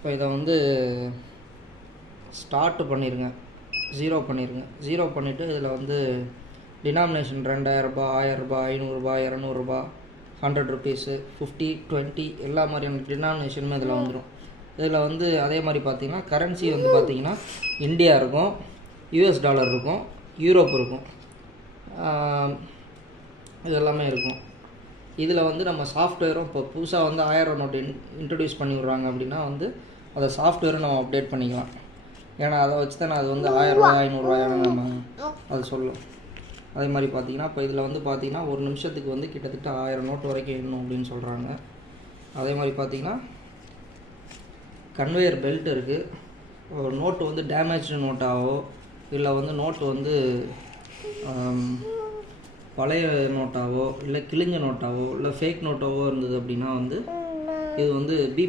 இப்போ இதை வந்து ஸ்டார்ட் பண்ணிடுங்க, 0 பண்ணிடுங்க. 0 பண்ணிவிட்டு இதில் வந்து டினாமினேஷன் 2000 ரூபாய், 1000 ரூபாய், 500 ரூபாய், 200 ரூபாய், 100 ருபீஸு, 50, 20 எல்லா மாதிரியான டினாமினேஷனுமே இதில் வந்துடும். இதில் வந்து அதே மாதிரி பார்த்திங்கன்னா கரன்சி வந்து பார்த்திங்கன்னா இந்தியா இருக்கும், யூஎஸ் டாலர் இருக்கும், யூரோப் இருக்கும், இது எல்லாமே இருக்கும். இதில் வந்து நம்ம சாஃப்ட்வேரும் இப்போ புதுசாக வந்து 1000 நோட்டு இன்ட்ரடியூஸ் பண்ணி விட்றாங்க அப்படின்னா வந்து அதை சாஃப்ட்வேரும் நம்ம அப்டேட் பண்ணிக்கலாம். ஏன்னா அதை வச்சு தான் அது வந்து 1000 ரூபாய் 500 ரூபாய் நம்ம அது சொல்லும். அதே மாதிரி பார்த்திங்கன்னா இப்போ இதில் வந்து பார்த்திங்கன்னா ஒரு நிமிஷத்துக்கு வந்து கிட்டத்தட்ட 1000 நோட்டு வரைக்கும் எண்ணணும் அப்படின்னு சொல்கிறாங்க. அதே மாதிரி பார்த்திங்கன்னா கன்வேயர் பெல்ட் இருக்குது. ஒரு நோட்டு வந்து டேமேஜ்டு நோட்டாவோ இல்லை வந்து நோட்டு வந்து பழைய நோட்டாவோ இல்லை கிழிஞ்ச நோட்டாவோ இல்லை ஃபேக் நோட்டாவோ இருந்தது அப்படின்னா வந்து இது வந்து பீப்